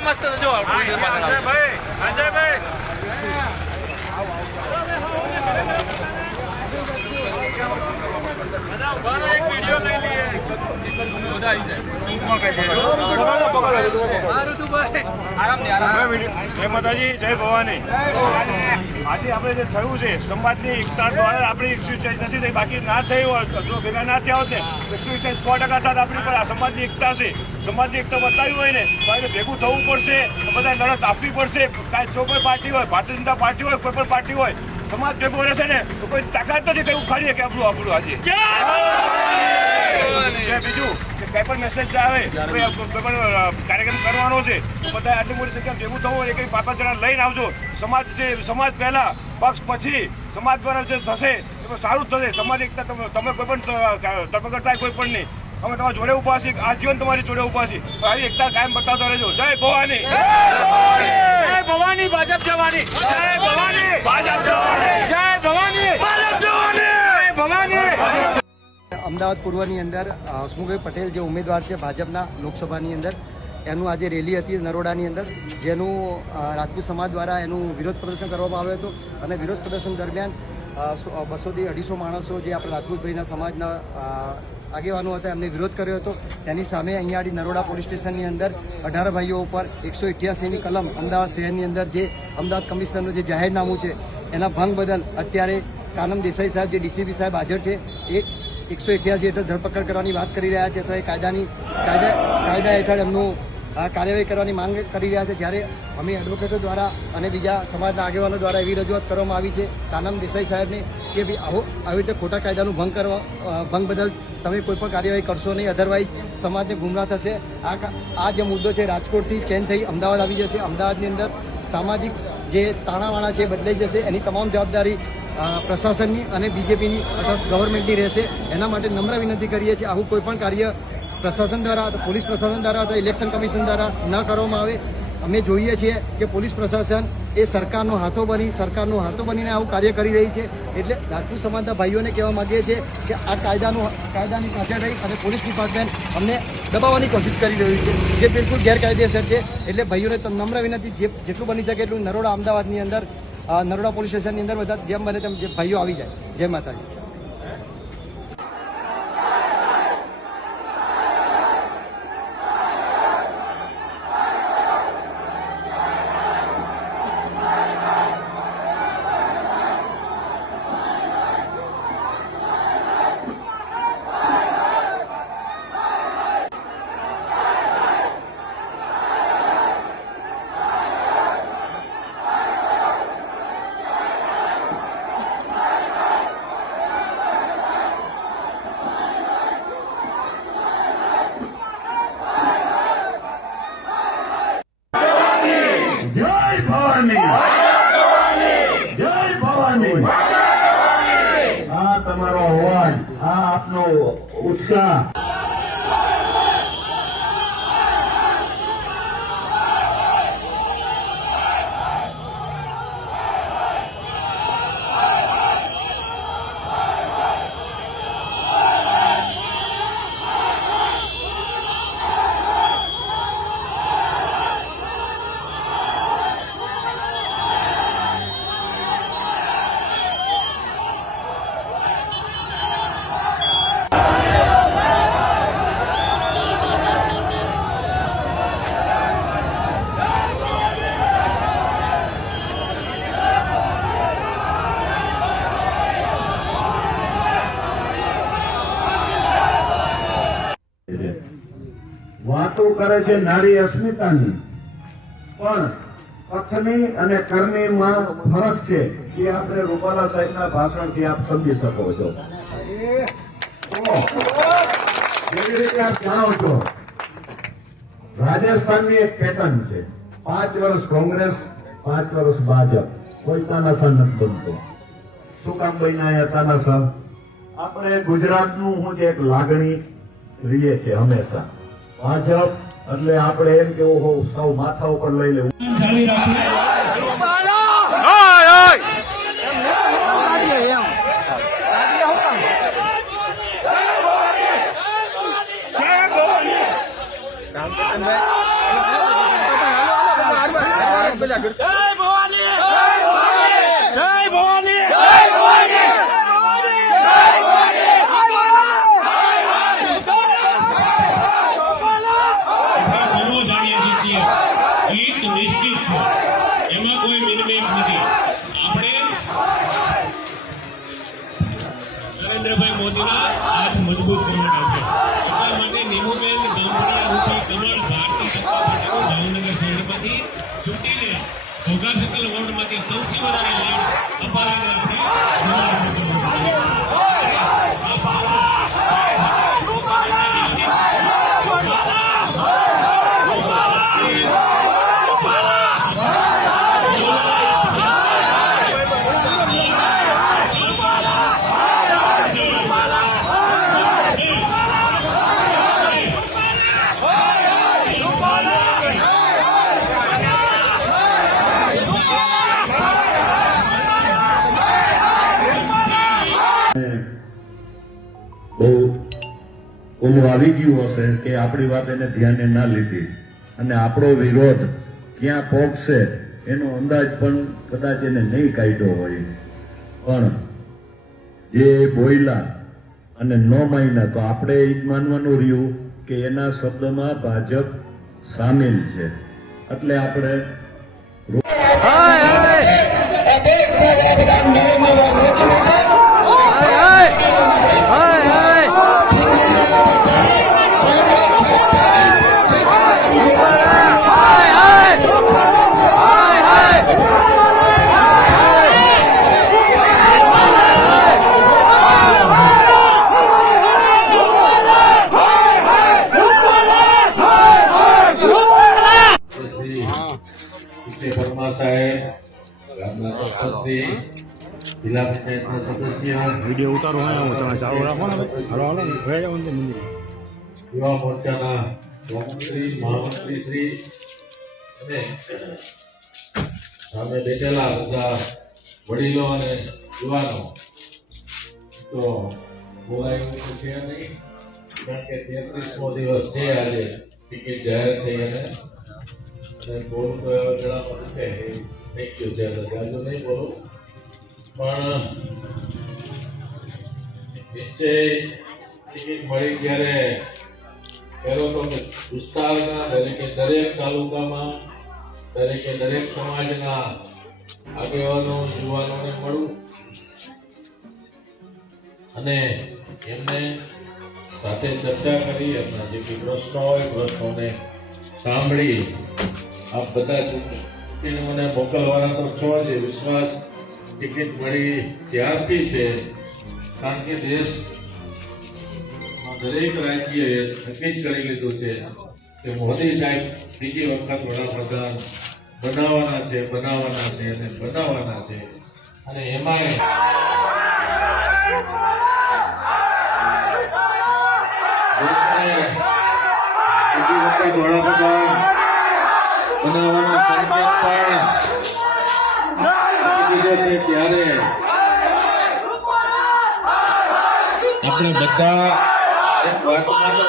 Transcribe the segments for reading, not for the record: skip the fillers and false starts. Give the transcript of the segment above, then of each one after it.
મસ્ત જો અંજયભાઈ જય માતાજી, જય ભવાની। આજે આપણે જે થયું છે સમાજની એકતા દ્વારા આપણી એક્સરસાઇઝ નથી થઈ, બાકી ના થઈ હોય જો ભેગા ના થયા હોત ને એક્સરસાઇઝ 100% થાય આપણી પર। આ સમાજની એકતા છે, સમાજની એકતા બતાવી હોય ને તો આજે ભેગું થવું પડશે, બધા લડત આપવી પડશે। કાંઈ જો કોઈ પાર્ટી હોય, ભારતીય જનતા પાર્ટી હોય, કોઈ પણ પાર્ટી હોય, સમાજ ભેગો રહેશે ને તો કોઈ તાકાત નથી કઈ ઉખાડીએ કે આપણું આજે। બીજું કઈ પણ મેસેજ આવે કોઈ પણ કાર્યક્રમ કરવાનો છે તો બધા આટલી મોટી સંખ્યા ભેગું થવું હોય, એક 5-5 જણા લઈને આવજો। સમાજ પહેલા, પક્ષ પછી, સમાજ દ્વારા જે થશે એ સારું જ થશે। સમાજ એકતા તમે કોઈ પણ ધર્મગત થાય કોઈ પણ નહીં, અમે તમારા જોડે ઉભા છીએ, આજીવન તમારી જોડે ઉભા છીએ। આવી એકતા કાયમ બતાવતા રહેજો। જય ભવાની, જય ભવાની, ભાજપ જવાની, જય ભવાની, ભાજપ જવાની, જય ભવાની, ભાજપ જવાની, જય ભવાની। અમદાવાદ પૂર્વની અંદર હસમુખભાઈ પટેલ જે ઉમેદવાર છે ભાજપના લોકસભાની અંદર, એનું આજે રેલી હતી નરોડાની અંદર, જેનું રાજપૂત સમાજ દ્વારા એનું વિરોધ પ્રદર્શન કરવામાં આવ્યું હતું। અને વિરોધ પ્રદર્શન દરમિયાન 200 થી 250 માણસો જે આપણે રાજપૂતભાઈના સમાજના આગેવાનો હતા એમને વિરોધ કર્યો હતો। તેની સામે અહીંયા નરોડા પોલીસ સ્ટેશનની અંદર 18 ભાઈઓ ઉપર 188ની કલમ અમદાવાદ શહેરની અંદર જે અમદાવાદ કમિશનરનું જે જાહેરનામું છે એના ભંગ બદલ અત્યારે કાનમ દેસાઈ સાહેબ જે ડીસીપી સાહેબ હાજર છે એ 188 હેઠળ ધરપકડ કરવાની વાત કરી રહ્યા છે। તો એ કાયદા હેઠળ એમનું કાર્યવાહી કરવાની માંગ કરી રહ્યા છે। જ્યારે અમે એડવોકેટો દ્વારા અને બીજા સમાજના આગેવાનો દ્વારા એવી રજૂઆત કરવામાં આવી છે કાનમ દેસાઈ સાહેબને કે ભાઈ આવી રીતે ખોટા કાયદાનું ભંગ બદલ તમે કોઈ પણ કાર્યવાહી કરશો નહીં, અધરવાઇઝ સમાજને ગુમરાહ થશે। આ જે મુદ્દો છે રાજકોટથી ચેન્જ થઈ અમદાવાદ આવી જશે। અમદાવાદની અંદર સામાજિક જે તાણાવાણા છે બદલાઈ જશે, એની તમામ જવાબદારી પ્રશાસનની અને બીજેપીની અથવા ગવર્મેન્ટની રહેશે। એના માટે નમ્ર વિનંતી કરીએ છીએ આવું કોઈ પણ કાર્ય પ્રશાસન દ્વારા, પોલીસ પ્રશાસન દ્વારા અથવા ઇલેક્શન કમિશન દ્વારા ન કરવામાં આવે। અમે જોઈએ છીએ કે પોલીસ પ્રશાસન એ સરકારનો હાથો બનીને આવું કાર્ય કરી રહી છે। એટલે રાજપૂત સમાજના ભાઈઓને કહેવા માગીએ છીએ કે આ કાયદાની પાછળ રહી અને પોલીસ ડિપાર્ટમેન્ટ અમને દબાવવાની કોશિશ કરી રહ્યું છે, જે બિલકુલ ગેરકાયદેસર છે। એટલે ભાઈઓને નમ્ર વિનંતી જેટલું બની શકે એટલું નરોડા અમદાવાદની અંદર નરોડા પોલીસ સ્ટેશનની અંદર બધા જેમ બને તેમ ભાઈઓ આવી જાય। જય માતાજી। આ તમારો અવાજ, આ આપનો ઉત્સાહ કરે છે નારી અસ્મિતાની, પણ કથની અને કરણીમાં ફરક છે એ આપણે રૂપાલા સાહેબના ભાષણથી આપ સમજી શકો છો. તો જેવી રીતે આપ જાણો છો, રાજસ્થાનની એક પેટર્ન છે, 5 વર્ષ કોંગ્રેસ, 5 વર્ષ ભાજપ, કોઈ તાનાશાહ નથી બનતો. શું કામ બન્યા તાનાશાહ? આપણે ગુજરાતનું હું જે એક લાગણી રહીએ છે હંમેશા, ભાજપ એટલે આપણે એમ કેવું હોવ સૌ માથા ઉપર લઈ લેવું. જીત નિશ્ચિત છે, એમાં કોઈ મિનમેક નથી. આપણે નરેન્દ્રભાઈ મોદીના હાથ મજબૂત કરવાના છે. એટલા માટે નીમુબેન ગામડિયા રૂપી કમળ ભારતીય જનતા પાર્ટીનું ભાવનગર શહેરમાંથી ચૂંટીને ઘોઘા સર્કલ વોર્ડમાંથી સૌથી વધારે લીડ અપાવેલા છે. બહુ ઓલું આવી ગયું હશે કે આપણી વાત એને ધ્યાને ના લીધી અને આપણો વિરોધ ક્યાં પહોંચશે એનો અંદાજ પણ કદાચ એને નહીં કાઢ્યો હોય, પણ જે બોયલા અને ન માન્યા તો આપણે એ જ માનવાનું રહ્યું કે એના શબ્દમાં ભાજપ સામેલ છે. એટલે આપણે પરમાર સાહેબ, ગામના સરપંચશ્રી, જિલ્લા પંચાયતના સદસ્ય, વિડીયો ઉતારો તમે ચાલુ રાખો ને. યુવા મોરચાના મહામંત્રી, મહામંત્રીશ્રી અને સામે બેઠેલા બધા વડીલો અને યુવાનો, તો બોલાયું તો છે નહીં, કારણ કે 33મો દિવસ છે આજે ટિકિટ જાહેર થઈ અને બોલું તો એવા જણાવવાનું છે થઈ ગયું છે, જાજુ નહીં બોલું, પણ નીચે ટિકિટ મળી ત્યારે પહેલો તો વિસ્તારના દરેક તાલુકામાં દરેક સમાજના આગેવાનો યુવાનોને મળું અને એમને સાથે ચર્ચા કરી, એમના જે બી પ્રશ્નો હોય પ્રશ્નોને સાંભળી. આપ બધા ચૂંટણી મને મોકલવાના તો છો જ, વિશ્વાસ ટિકિટ મળી ત્યારથી છે, કારણ કે દેશ દરેક રાજ્યએ નક્કી જ કરી લીધું છે કે મોદી સાહેબ બીજી વખત વડાપ્રધાન બનાવવાના છે અને બનાવવાના છે. અને એમાં બીજી વખત વડાપ્રધાન બનાવવાનો સંકેત પણ દીધો છે. ત્યારે આપણે બધા એક વાતમાં તો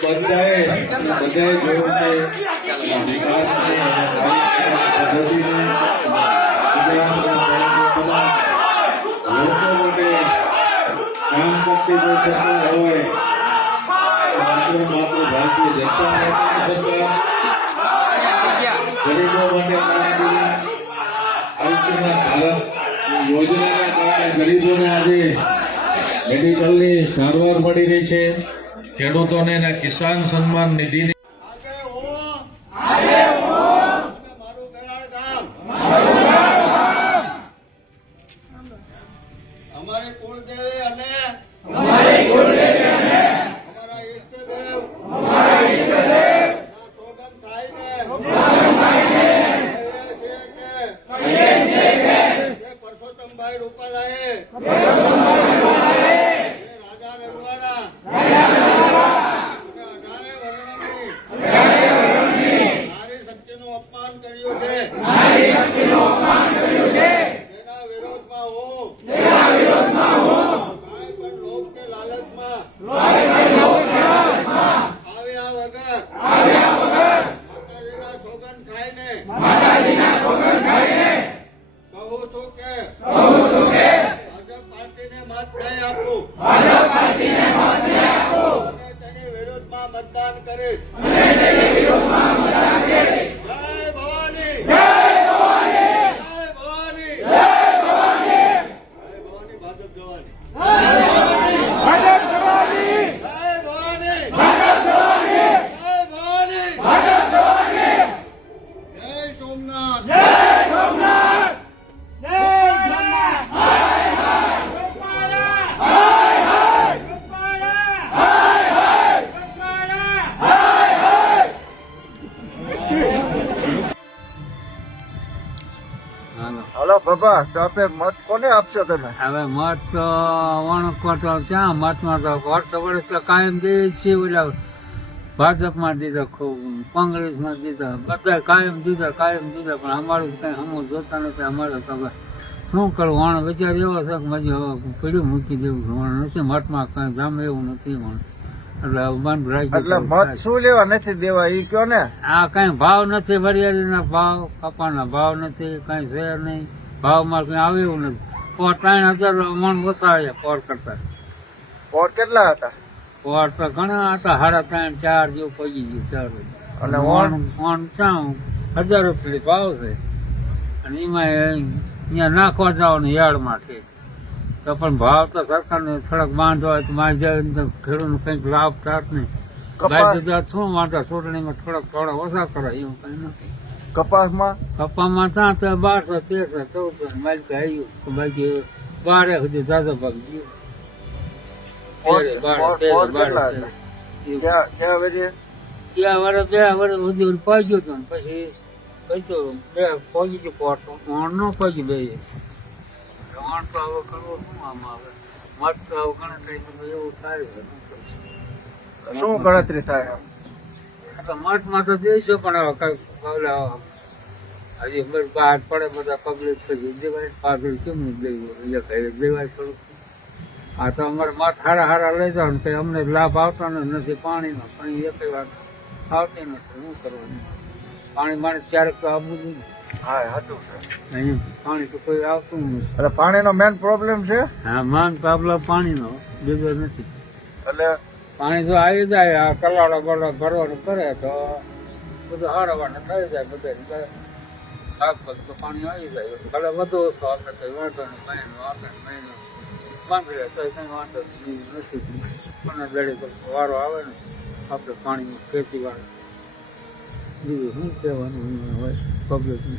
બધાએ જોયું છે વિકાસને પદ્ધતિને લોકો માટે કામ કરતી જો સરકાર હોય, માત્ર ભારતીય જનતા પાર્ટીની સરકાર ગરીબો ભારત યોજનાના કારણે ગરીબોને આજે મેડિકલની સારવાર મળી રહી છે. ખેડૂતોને એના કિસાન સન્માન નિધિની અમારી કુળદેવી અને અમારા ઈષ્ટદેવ સોગંદ ખાઈને કહીએ છીએ કે પરસોત્તમભાઈ રૂપાલાએ રાજા રજવાડા અને 18 વર્ણની નારી શક્તિનું અપમાન કર્યું છે. તેના વિરોધમાં હું કાંઈ પણ લોભ કે લાલચમાં આવ્યા વગર માતાજીના સોગંદ ખાઈને કહું છું કે ભાજપ પાર્ટીને મત નહીં આપું અને તેની વિરોધમાં મતદાન કરીશ. જય ભવાની, જય ભવાની, જય ભવાની, ભાજપ જવાની, જય ભવાની, જય સોમનાથ. હલો બાબા, તો આપે મત કોને આપશો તમે? હવે મત તો વણકોટો ક્યાં મતમાં તો વર્ષ વર્ષ તો કાયમ દઈએ છીએ. ઓલા ભાજપમાં દીધા, કોંગ્રેસમાં દીધા, બધા કાયમ દીધા પણ અમારું કઈ હમું જોતા નથી. અમારે તો હવે શું કરવું, વણ વિચાર એવો છે કે મજે પીડ્યું મૂકી દેવું. વણ નથી મઠમાં કઈ જામ એવું નથી વણ, એટલે બંધ એટલે મત રાખી. શું લેવા નથી દેવા ઈ કયો ને. આ કઈ ભાવ નથી, વરિયાળીના ભાવ, કપાના ભાવ નથી, કઈ છે નહીં. ભાવમાં કઈ આવે એવું નથી. 3,000 મણ ઓછા પોર કરતા. પોર કેટલા હતા? પોર તો ઘણા હતા, 3.5 4 જેવું પગી ગયું. 4 અને વણ ક્યાં 1000 રૂપિયા ભાવ છે. અને એમાં અહીંયા નાખવા જાવ ને યાર્ડમાં ઠીક તો પણ ભાવ તો સરકારને થોડાક બાંધો હોય તો મારી જાય તો ખેડૂતને કંઈક લાભ થાત નહીં. બાય શું વાંધો, ચૂંટણીમાં થોડા ઓછા કરે એવું કઈ નથી. કપાસમાં કપામાં ત્યાં તો 1200 1300 1400 માલિક આવ્યું, બાકી 12 સુધી જાજો ભાગ ગયો. પોર કેટલા હતા? ક્યાં વેરીએ? ત્યાં વર્ષ 2 વર્ષ સુધી પહોંચ્યો હતો ને પછી પહોંચી ગયું પોટ, વણ ન પહોંચી બે. વણ તો હવે કરવું શું આમાં, હવે મત તો હવે ગણતરી એવું થાય છે. શું ગણતરી થાય? મઠમાં તો દઈશું પણ હવે કઈ હજી બહાર પડે બધા પબ્લિક પછી દેવાય પાછળ કેમ દેવાય થોડુંક. આ તો અમારે મત હારા લઈ જાવ ને કઈ અમને લાભ આવતો નથી. પાણીનો પાણી એક વાત આવતી નથી, શું કરવાનું? પાણી ક્યારેક તો આવવું જોઈએ. હા, હતું છે. અહીં પાણી તો કોઈ આવતું નથી. એટલે પાણીનો મેન પ્રોબ્લેમ છે. હા, માન પ્રોબ્લેમ પાણીનો, બીજો નથી. એટલે પાણી જો આવી જાય, આ કલાડો બલાડો ભરવાનું કરે તો બધું હારવાનું થઈ જાય. બધા લગભગ તો પાણી આવી જાય. ભલે વધુ ઓછો આપણે કઈ વાંધો નહીં, મહિનો આપણે મહિનો બંધ રહે તો કઈ વાંધો નથી. પણ દડે તો વારો આવે ને આપણે પાણીમાં ખેતી વાળા બીજું શું કહેવાનું હોય પબ્લિકને.